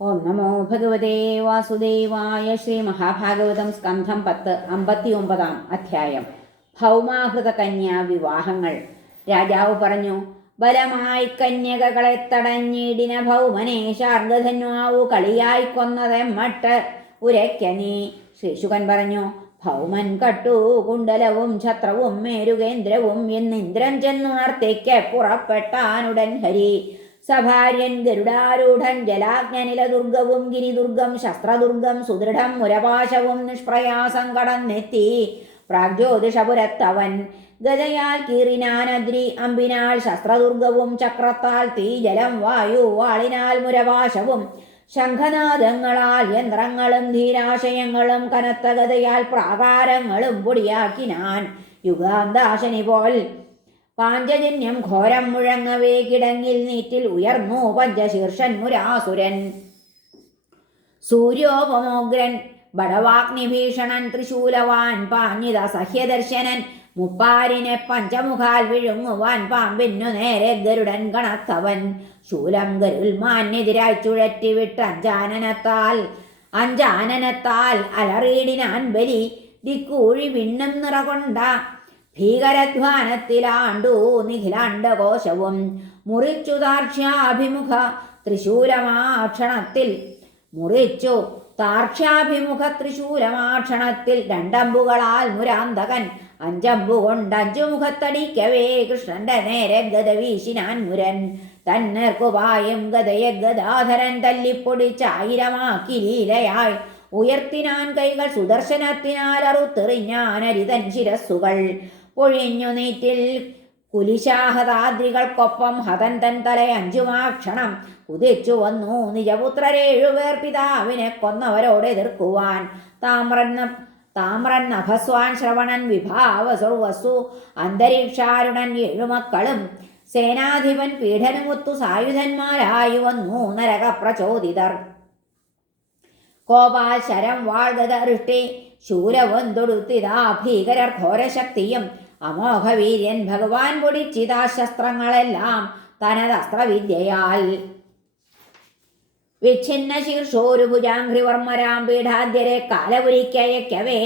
ഓം നമോ ഭഗവതേ വാസുദേവായ. ശ്രീ മഹാഭാഗവതം സ്കന്ധം 10 59 അധ്യായം. ഭൗമാഹൃത കന്യാ വിവാഹങ്ങൾ. രാജാവ് പറഞ്ഞു, ബലമായി കന്യകകളെ തടഞ്ഞിടിന ഭൗമനെ ശാർഗധന്വാവു കളിയായി കൊന്നതെമ്മട്ട് ഉരയ്ക്ക നീ. ശ്രീശുകൻ പറഞ്ഞു, ഭൗമൻ കട്ടു കുണ്ടലവും ഛത്രവും മേരുകേന്ദ്രവും എന്നിന്ദ്രൻ ചെന്നുണർത്തിക്ക് പുറപ്പെട്ടാനുടൻ ഹരി. സഭാര്യൻ ഗരുഡാരൂഢൻ ജലാജ്ഞനില ദുർഗവും ഗിരിദുർഗം ശസ്ത്രദുർഗം സുദൃഢം മുരപാശവും നിഷ്പ്രയാസം കടന്നെത്തി. പ്രാഗ്ജ്യോതിഷപുരത്തവൻ ഗതയാൽ കീറിനാനദ്രി അമ്പിനാൾ ശസ്ത്രദുർഗവും ചക്രത്താൽ തീ ജലം വായു വാളിനാൽ മുരപാശവും ശംഖനാദങ്ങളാൽ യന്ത്രങ്ങളും ധീരാശയങ്ങളും കനത്ത ഗതയാൽ പ്രാകാരങ്ങളും പൊടിയാക്കിനാൻ. യുഗാന്താശനി പോൽ പാഞ്ചജന്യം ഘോരം മുഴങ്ങവേ കിടങ്ങിൽ നീറ്റിൽ ഉയർന്നു പഞ്ചശീർഷൻ മുരാസുരൻ. സൂര്യോപമോഗ്രൻ ബടവാഗ്നിഭീഷണൻ ത്രിശൂലവാൻ പാഞ്ഞിത സഹ്യദർശനൻ. മുപ്പാരിനെ പഞ്ചമുഖാൽ വിഴുങ്ങുവാൻ പാമ്പിന്നു നേരെ ഗരുഡൻ കണത്തവൻ. ശൂലം ഗരുൽമാനെതിരായി ചുഴറ്റിവിട്ട് അഞ്ചാനനത്താൽ അലറീടിനാൻ ബലി. ദിക്കൂഴി വിണ്ണും നിറകൊണ്ട ഭീകരധ്വാനത്തിലാണ്ടു നിഖിലാണ്ടകോശവും മുറിച്ചു താർക്ഷ്യാഭിമുഖ ത്രിശൂലമാക്ഷണത്തിൽ രണ്ടമ്പുകളാൽ മുരാന്തകൻ. അഞ്ചമ്പു കൊണ്ടഞ്ചു മുഖത്തടിക്കവേ കൃഷ്ണന്റെ നേരെ ഗത വീശിനാൻ മുരൻ. തന്നേർക്കുപായും ഗതയെ ഗദാധരൻ തല്ലിപ്പൊടിച്ചായിരമാക്കി ലീലയായി ഉയർത്തിനാൻ കൈകൾ. സുദർശനത്തിനാൽ അറുത്തെറിഞ്ഞാനരിതൻ ശിരസ്സുകൾ പൊഴിഞ്ഞു നീറ്റിൽ കുലിശാഹതാദ്രികൾക്കൊപ്പം. ഹതൻ തൻ തല അഞ്ചുമാക്ഷണം കുതിച്ചു വന്നു നിജപുത്രരേഴുപേർ പിതാവിനെ കൊന്നവരോട് എതിർക്കുവാൻ. താമ്രൻ നഭസ്വാൻ ശ്രവണൻ വിഭാവസുർവസു അന്തരീക്ഷാരുണൻ ഏഴുമക്കളും സേനാധിപൻ പീഠനുമൊത്തു സായുധന്മാരായി വന്നു നരകപ്രചോദിതർ. കോപാൽ ശരം വാഴ്ഗതൃഷ്ടി ശൂരവും തൊടുത്തിതാ ഭീകരർ ഘോരശക്തിയും. അമോഘവീര്യൻ ഭഗവാൻ പൊടിച്ചിതാ ശസ്ത്രങ്ങളെല്ലാം തനതസ്ത്രവിദ്യയാൽ. വിച്ഛിന്ന ശീർഷോരു ഭുജാഘ്രിവർമ്മരാം പീഠാദ്യരെ കാലപുരിക്കയക്കവേ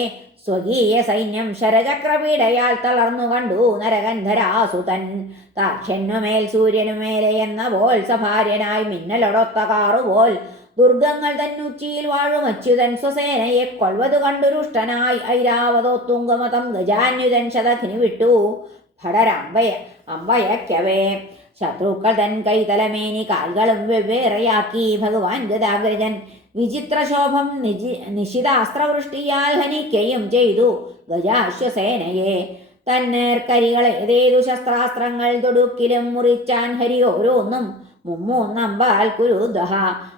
സ്വകീയ സൈന്യം ശരചക്രപീഡയാൽ തളർന്നു കണ്ടു നരകന്ധരാസുതൻ. താക്ഷനുമേൽ സൂര്യനുമേലെ എന്ന പോൽ സഭാര്യനായി മിന്നലൊടൊത്ത കാറുപോൽ ദുർഗങ്ങൾ തന്നുച്ചിയിൽ വാഴും അച്യുതൻ. സ്വസേനയെ കൊൾവതു കണ്ടു രുഷ്ടനായി ഐരാവതോത്തുംഗമതം ഗജാന്യുതൻ ശതഘ്നി വിട്ടു ഭടരമ്പയക്കവേ. ശത്രുക്കൾ തൻ കൈതലമേനി കാൽകളും വെവ്വേറെയാക്കി ഭഗവാൻ ഗദാഗ്രജൻ. വിചിത്രശോഭം നിശിതാസ്ത്രവൃഷ്ടിയാൽ ഹനിക്കയും ചെയ്തു ഗജാശ്വസേനയെ. തന്നേർക്കരികളേതേതു ശസ്ത്രാസ്ത്രങ്ങൾ തൊടുക്കിലും മുറിച്ചാൻ ഹരി ഓരോന്നും. മുമ്മൂന്നമ്പാൽ കുരുദഹ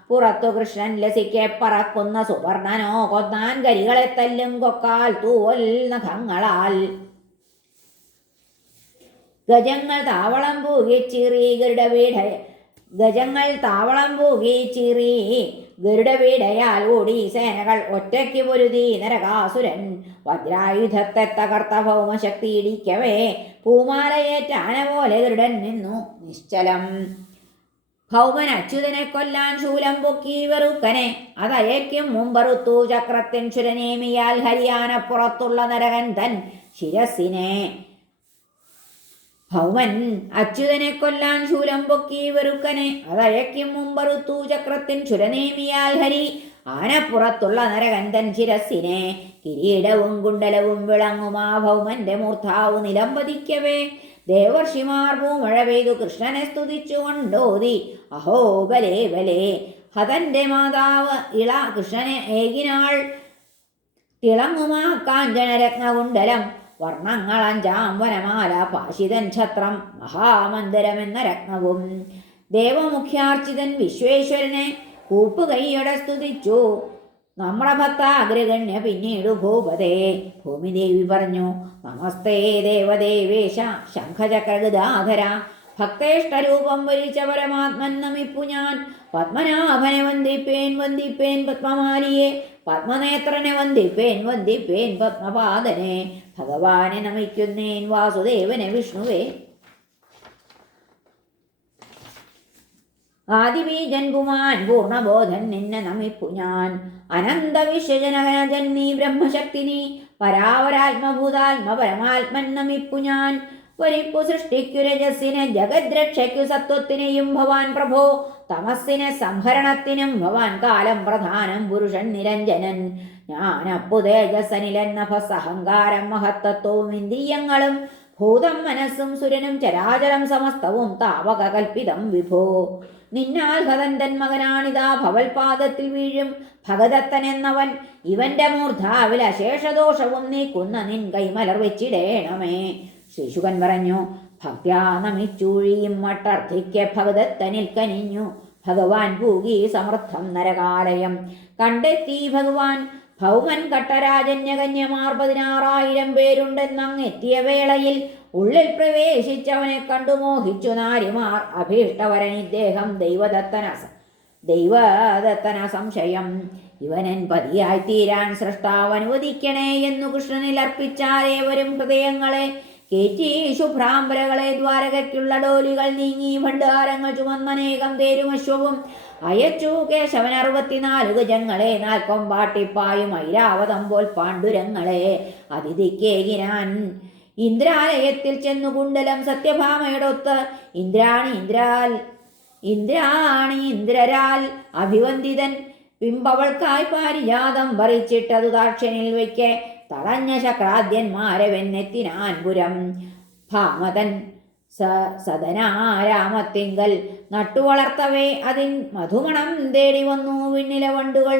പുറത്തു കൃഷ്ണൻ ലസിക്കെ പറക്കുന്ന സുവർണനോ കൊന്നാൻ കരികളെ തല്ലും കൊക്കാൽ തൂവൽ നഖങ്ങളാൽ. ഗജങ്ങൾ താവളം പൂകി ചീറി ഗരുഡപീഡയാൽ ഓടി സേനകൾ ഒറ്റയ്ക്ക് പൊരുതി നരകാസുരൻ. വജ്രായുധത്തെ തകർത്ത ഭൗമശക്തി ഇടിക്കവേ പൂമാലയേറ്റ ആന പോലെ ഗരുഡൻ നിന്നു നിശ്ചലം. ഭൗമൻ അച്യുതനെ കൊല്ലാൻ ശൂലം പൊക്കി വെറുക്കനെ അതയയ്ക്കും മുമ്പറുത്തു ചക്രത്തിൻ ശുരനേമിയാൽ ഹരിയാനപ്പുറത്തുള്ള നരകൻ തൻ ശിരസിനെ. ഭൗമൻ അച്യുതനെ കൊല്ലാൻ ശൂലം പൊക്കി വെറുക്കനെ അതയയ്ക്കും മുമ്പറുത്തു ചക്രത്തിൻ ശുരനേമിയാൽ ഹരി ആനപ്പുറത്തുള്ള നരകൻ തൻ ശിരസിനെ. കിരീടവും കുണ്ടലവും വിളങ്ങുമാ ഭൗമന്റെ മൂർധാവു നിലംപതിക്കവേ ദേവർഷിമാർ പൂമഴ പെയ്തു കൃഷ്ണനെ സ്തുതിച്ചു കൊണ്ടോതി. അഹോ ബലേ ബലേ. ഹതന്റെ മാതാവ് ഇള കൃഷ്ണനെ ഏകിനാൾ തിളങ്ങുമാ കാഞ്ചനരത്നകുണ്ടലം. വർണ്ണങ്ങൾ അഞ്ചാം വനമാല പാശിതൻ ഛത്രം മഹാമന്ദിരമെന്ന രത്നവും. ദേവമുഖ്യാർച്ചിതൻ വിശ്വേശ്വരനെ കൂപ്പുകൈയോടെ സ്തുതിച്ചു നമ്രഭക്ത അഗ്രഗണ്യ. പിന്നീടു ഭൂപതേ ഭൂമിദേവി പറഞ്ഞു, നമസ്തേ ദേവദേവേശ ശംഖചക്രഗദാധര. ഭക്തേഷ്ടരൂപം വരിച്ച പരമാത്മൻ നമിപ്പു ഞാൻ. പത്മനാഭനെ വന്ദിപ്പേൻ പത്മമാലിയെ. പത്മനേത്രനെ വന്ദിപ്പേൻ പത്മപാദനെ. ഭഗവാനെ നമിക്കുന്നേൻ വാസുദേവനെ വിഷ്ണുവേ. ആദിബീജൻ പുമാൻ പൂർണ്ണബോധൻ നിന്നെ നമിപ്പു ഞാൻ. അനന്ത വിശ്വജനകനജൻ നീ ബ്രഹ്മശക്തി നീ, പരാവരാത്മഭൂതാത്മ പരമാത്മൻ നമിപ്പു ഞാൻ. വരിപ്പു സൃഷ്ടിക്കു രജസ്സിനെ ജഗദ്രക്ഷയ്ക്കു സത്വത്തിനെയും ഭവാൻ പ്രഭോ, തമസ്സിനെ സംഹരണത്തിനും ഭവാൻ കാലം പ്രധാനം പുരുഷൻ നിരഞ്ജനൻ. ജ്ഞാനപ്പു തേജസ്സനിലൻ നഭസഹങ്കാരം മഹത്തത്വവും ഇന്ദ്രിയങ്ങളും ഭൂതം മനസ്സും സുരനും ചരാചരം സമസ്തവും താവക കൽപ്പിതം വിഭോ. നിന്നാൽ ഹതന്തൻ മകനാണിതാ ഭവൽപാദത്തിൽ വീഴും ഭഗദത്തൻ എന്നവൻ. ഇവന്റെ മൂർധാവിൽ അശേഷദോഷവും നീക്കുന്ന നിൻ കൈമലർ വെച്ചിടേണമേ. ശ്രീശുകൻ പറഞ്ഞു, ഭക്ത്യാ നമിച്ചൂഴിയും മട്ടർത്ഥിക്ക് ഭഗദത്തനിൽ കനിഞ്ഞു. ഭഗവാൻ പൂകി സമർത്ഥം നരകാലയം കണ്ടെത്തി ഭഗവാൻ. ഭൗമൻ കട്ടരാജന്യകന്യമാർ 16,000 പേരുണ്ടെന്നങ്ങെത്തിയ വേളയിൽ ഉള്ളിൽ പ്രവേശിച്ചവനെ കണ്ടു മോഹിച്ചു നാരിമാർ. അഭീഷ്ടവരൻ ഇദ്ദേഹം ദൈവദത്തന സംശയം. ഇവനൻ പതിയായി തീരാൻ സൃഷ്ടാവ് അനുവദിക്കണേ എന്നു കൃഷ്ണനിൽ അർപ്പിച്ചാലേവരും ഹൃദയങ്ങളെ കേറ്റി ശുഭ്രാംബരകളെ. ദ്വാരകയ്ക്കുള്ള ഡോലികൾ നീങ്ങി ഭണ്ഡാരങ്ങൾ ചുമന്നനേകം തേരുമശ്വവും അയച്ചു കേശവൻ 64 ഗജങ്ങളെ. 4 കൊമ്പാട്ടിപ്പായും ഐരാവതം പോൽ പാണ്ഡുരങ്ങളെ അതിഥിക്കേകിനാൻ. ഇന്ദ്രാലയത്തിൽ ചെന്നു കുണ്ടലം സത്യഭാമയോടൊത്ത് ഇന്ദ്രാണി അഭിവന്ദിതൻ പിമ്പവൾക്കായി പാരിജാതം പറിച്ചിട്ടതു ദാക്ഷനിൽ വയ്ക്കെ. തളഞ്ഞ ശക്രാദ്യന്മാരെ വെന്നെത്തിനാൻ പുരം. ഭാമതൻ സദനാരാമത്തിങ്കൽ നട്ടുവളർത്തവേ അതിൻ മധുമണം തേടി വന്നു വിണ്ണില വണ്ടുകൾ.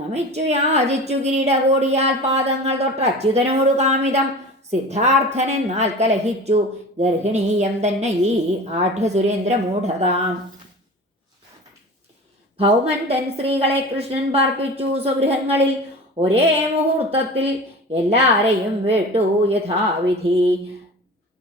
നമിച്ചു യാചിച്ചു കിരീടകോടിയാൽ പാദങ്ങൾ തൊട്ട് അച്യുതനോടു കാമിതം. സിദ്ധാർത്ഥനെന്നാൽ കലഹിച്ചു ഗർഹിണീയം തന്നെ ഈ ആഢ്യസുരേന്ദ്രമൂഢതാം. ഭൗമൻ തൻ സ്ത്രീകളെ കൃഷ്ണൻ പാർപ്പിച്ചു സ്വഗൃഹങ്ങളിൽ. ഒരേ മുഹൂർത്തത്തിൽ എല്ലാരെയും വേട്ടു യഥാവിധി.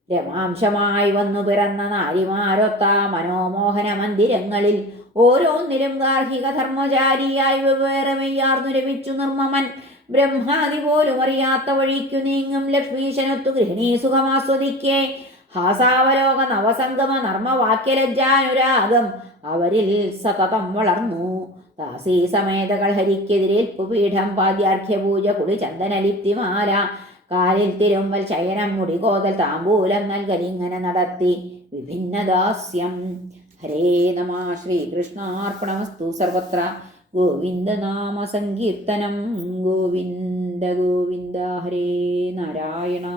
രമാംശമായി വന്നു പിറന്ന നാരിമാരൊത്ത മനോമോഹന മന്ദിരങ്ങളിൽ ഓരോന്നിലും ഗാർഹിക ധർമ്മചാരിയായി വെവ്വേറെ മെയ്യാർന്നു രമിച്ചു നിർമ്മമൻ. ബ്രഹ്മാദി പോലും അറിയാത്ത വഴിക്കു നീങ്ങും ലക്ഷ്മീശനൊത്തു ഗൃഹിണീ സുഖമാസ്വദിക്കേ. ഹാസാവലോക നവസംഗമ നർമ്മവാക്യലജ്ജാനുരാഗം അവരിൽ സതതം വളർന്നു. ദാസീ സമേതകൾ ഹരിക്കെതിരേൽപ്പു പീഠം പാദ്യാർഘ്യപൂജ കുളി ചന്ദനലിപ്തിമാല കാലിൽ തിരുമ്പൽ ശയനം മുടികോതൽ താമ്പൂലം നൽകലിങ്ങനെ നടത്തി വിഭിന്നദാസ്യം. ഹരേ നമ. ശ്രീകൃഷ്ണാർപ്പണമസ്തു. സർവത്ര ഗോവിന്ദനാമ സങ്കീർത്തനം. ഗോവിന്ദ ഗോവിന്ദ. ഹരേ നാരായണ.